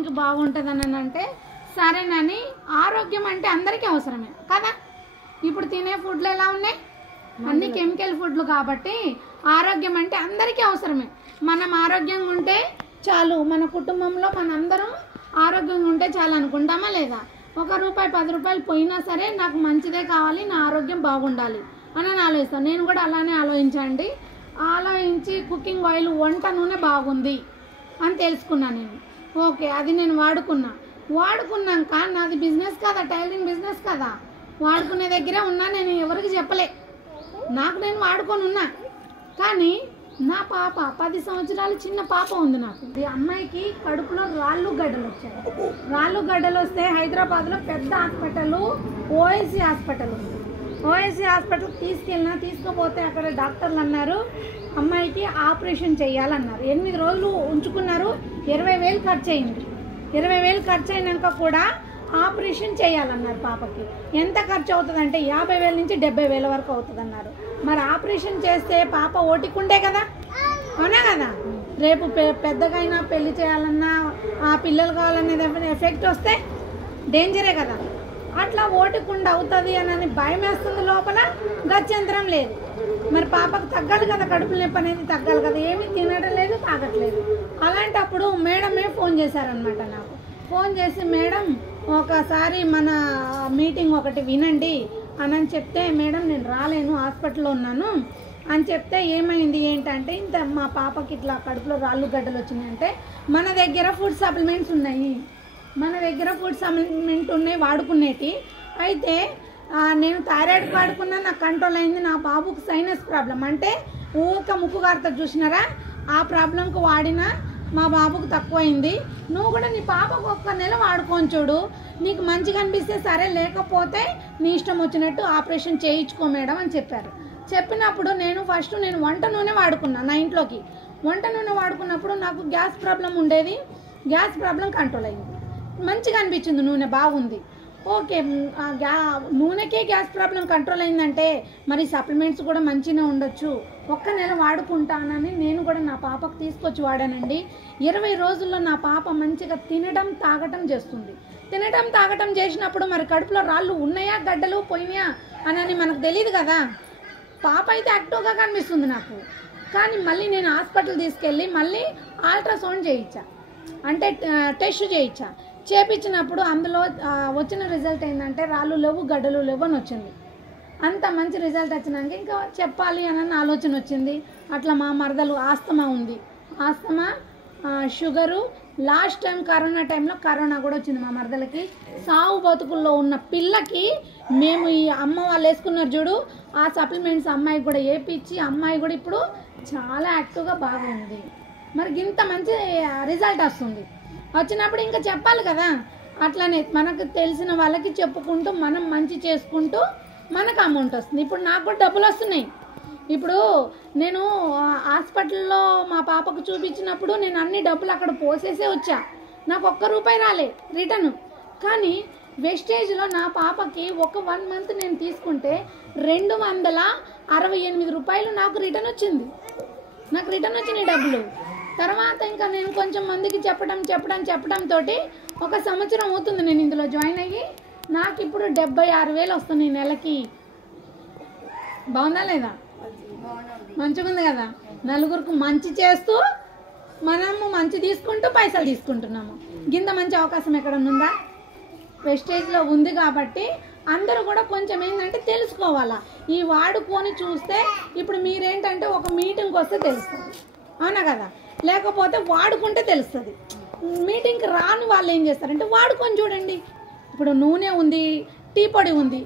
ఆరోగ్యానికి బాగుంటుందని అంటే సరేనని, ఆరోగ్యం అంటే అందరికీ అవసరమే కదా. ఇప్పుడు తినే ఫుడ్లు ఎలా ఉన్నాయి, అన్ని కెమికల్ ఫుడ్లు కాబట్టి ఆరోగ్యం అంటే అందరికీ అవసరమే. మనం ఆరోగ్యంగా ఉంటే చాలు, మన కుటుంబంలో మనందరం ఆరోగ్యంగా ఉంటే చాలు అనుకుంటామా లేదా? ₹1 ₹10 పోయినా సరే నాకు మంచిదే కావాలి, నా ఆరోగ్యం బాగుండాలి అని ఆలోచిస్తాను. నేను కూడా అలానే ఆలోచించండి. ఆలోచించి కుకింగ్ ఆయిల్ వంట నూనె బాగుంది అని తెలుసుకున్నాను నేను. ఓకే, అది నేను వాడుకున్నాక నాది బిజినెస్ కదా, టైలరింగ్ బిజినెస్ కదా, వాడుకునే దగ్గరే ఉన్నా. నేను ఎవరికి చెప్పలే, నాకు నేను వాడుకొని ఉన్నా. కానీ నా పాప 10 సంవత్సరాలు చిన్న పాప ఉంది నాకు. ఈ అమ్మాయికి కడుపులో రాళ్ళు గడ్డలు వచ్చాయి. రాళ్ళు గడ్డలు వస్తే హైదరాబాద్లో పెద్ద హాస్పిటల్ ఓఎస్సీ హాస్పిటల్ ఉంది. ఓఎస్సీ హాస్పిటల్కి తీసుకుపోతే అక్కడ డాక్టర్లు అన్నారు అమ్మాయికి ఆపరేషన్ చేయాలన్నారు. 8 రోజులు ఉంచుకున్నారు. 20,000 ఖర్చు అయింది. 20,000 ఖర్చు అయినాక కూడా ఆపరేషన్ చేయాలన్నారు. పాపకి ఎంత ఖర్చు అవుతుందంటే 50,000 నుంచి 70,000 వరకు అవుతుంది అన్నారు. మరి ఆపరేషన్ చేస్తే పాప ఓటికుండే కదా, అవునా కదా? రేపు పెద్దగైనా పెళ్లి చేయాలన్నా, ఆ పిల్లలు కావాలనేది ఎఫెక్ట్ వస్తే డేంజరే కదా. అట్లా ఓటికుండా అవుతుంది అని భయం వేస్తుంది లోపల, గత్యంతరం లేదు. మరి పాపకు తగ్గాలి కదా, కడుపుల నొప్పి అనేది తగ్గాలి కదా. ఏమీ తినడం లేదు, తాగట్లేదు. అలాంటప్పుడు మేడమే ఫోన్ చేశారనమాట నాకు. ఫోన్ చేసి, మేడం ఒకసారి మన మీటింగ్ ఒకటి వినండి అని చెప్తే, మేడం నేను రాలేను, హాస్పిటల్లో ఉన్నాను అని చెప్తే, ఏమైంది ఏంటంటే, ఇంత మా పాపకి ఇట్లా కడుపులో రాళ్ళు గడ్డలు వచ్చినాయంటే, మన దగ్గర ఫుడ్ సప్లిమెంట్స్ ఉన్నాయి, వాడుకునేటి. అయితే నేను థైరాయిడ్ వాడుకున్నా, నాకు కంట్రోల్ అయింది. నా బాబుకు సైనస్ ప్రాబ్లం అంటే ముక్కు గారితో చూసినారా, ఆ ప్రాబ్లంకు వాడినా మా బాబుకు తక్కువైంది. నువ్వు కూడా నీ పాపకు 1 నెల వాడుకొని చూడు, నీకు మంచిగా అనిపిస్తే సరే, లేకపోతే నీ ఇష్టం వచ్చినట్టు ఆపరేషన్ చేయించుకో మేడం అని చెప్పారు. చెప్పినప్పుడు నేను వంట నూనె వాడుకున్నా. నా ఇంట్లోకి వంట నూనె వాడుకున్నప్పుడు నాకు గ్యాస్ ప్రాబ్లం ఉండేది. గ్యాస్ ప్రాబ్లం కంట్రోల్ అయింది, మంచిగా అనిపించింది, నూనె బాగుంది. ఓకే, నూనెకే గ్యాస్ ప్రాబ్లం కంట్రోల్ అయిందంటే మరి సప్లిమెంట్స్ కూడా మంచిగా ఉండొచ్చు. 1 నెల వాడుకుంటానని నేను కూడా నా పాపకు తీసుకొచ్చి వాడానండి. 20 రోజుల్లో నా పాప మంచిగా తినడం తాగటం చేస్తుంది. తినటం తాగటం చేసినప్పుడు మరి కడుపులో రాళ్ళు ఉన్నాయా, గడ్డలు పోయినాయా అని మనకు తెలియదు కదా. పాప అయితే యాక్టివ్గా కనిపిస్తుంది నాకు. కానీ మళ్ళీ నేను హాస్పిటల్ తీసుకెళ్ళి మళ్ళీ అల్ట్రాసౌండ్ చేయించా, అంటే టెస్ట్ చేయించినప్పుడు అందులో వచ్చిన రిజల్ట్ ఏంటంటే రాళ్ళు లేవు, గడ్డలు లేవు అని వచ్చింది. అంత మంచి రిజల్ట్ వచ్చినాక ఇంకా చెప్పాలి అని ఆలోచన వచ్చింది. అట్లా మా మరదలు ఆస్తమా ఉంది, asthma, sugar. Last time corona కూడా వచ్చింది మా మరదలకి. సాగు బతుకుల్లో ఉన్న పిల్లకి మేము ఈ అమ్మ వాళ్ళు వేసుకున్నారు చూడు, ఆ సప్లిమెంట్స్ అమ్మాయికి కూడా వేయించి అమ్మాయి కూడా ఇప్పుడు చాలా యాక్టివ్గా బాగా ఉంది. మరి ఇంత మంచి రిజల్ట్ వచ్చినప్పుడు ఇంకా చెప్పాలి కదా. అట్లానే మనకు తెలిసిన వాళ్ళకి చెప్పుకుంటూ మనం మంచి చేసుకుంటూ మనకు అమౌంట్ వస్తుంది. ఇప్పుడు నాకు కూడా డబ్బులు వస్తున్నాయి. ఇప్పుడు నేను హాస్పిటల్లో మా పాపకు చూపించినప్పుడు నేను అన్ని డబ్బులు అక్కడ పోసేసే వచ్చా, నాకు ₹1 రాలే రిటర్న్. కానీ వెస్టేజ్లో నా పాపకి ఒక 1 మంత్ నేను తీసుకుంటే ₹268 నాకు రిటర్న్ వచ్చింది. వచ్చినాయి డబ్బులు. తర్వాత ఇంకా నేను కొంచెం మందికి చెప్పడం తోటి 1 సంవత్సరం అవుతుంది నేను ఇందులో జాయిన్ అయ్యి. నాకు ఇప్పుడు 76,000 వస్తున్నాయి నెలకి. బాగుందా లేదా? మంచిగా ఉంది కదా. నలుగురికి మంచి చేస్తూ మనము మంచి తీసుకుంటూ పైసలు తీసుకుంటున్నాము. గింత మంచి అవకాశం ఎక్కడన్నా ఉందా? వెస్టేజ్లో ఉంది కాబట్టి అందరూ కూడా కొంచెం ఏంటంటే తెలుసుకోవాలా. ఈ వాడుకొని చూస్తే ఇప్పుడు మీరేంటంటే ఒక మీటింగ్కి వస్తే తెలుస్తుంది, అవునా కదా? లేకపోతే వాడుకుంటే తెలుస్తుంది. మీటింగ్కి రాని వాళ్ళు ఏం చేస్తారంటే వాడుకొని చూడండి. ఇప్పుడు నూనె ఉంది, టీ పొడి ఉంది,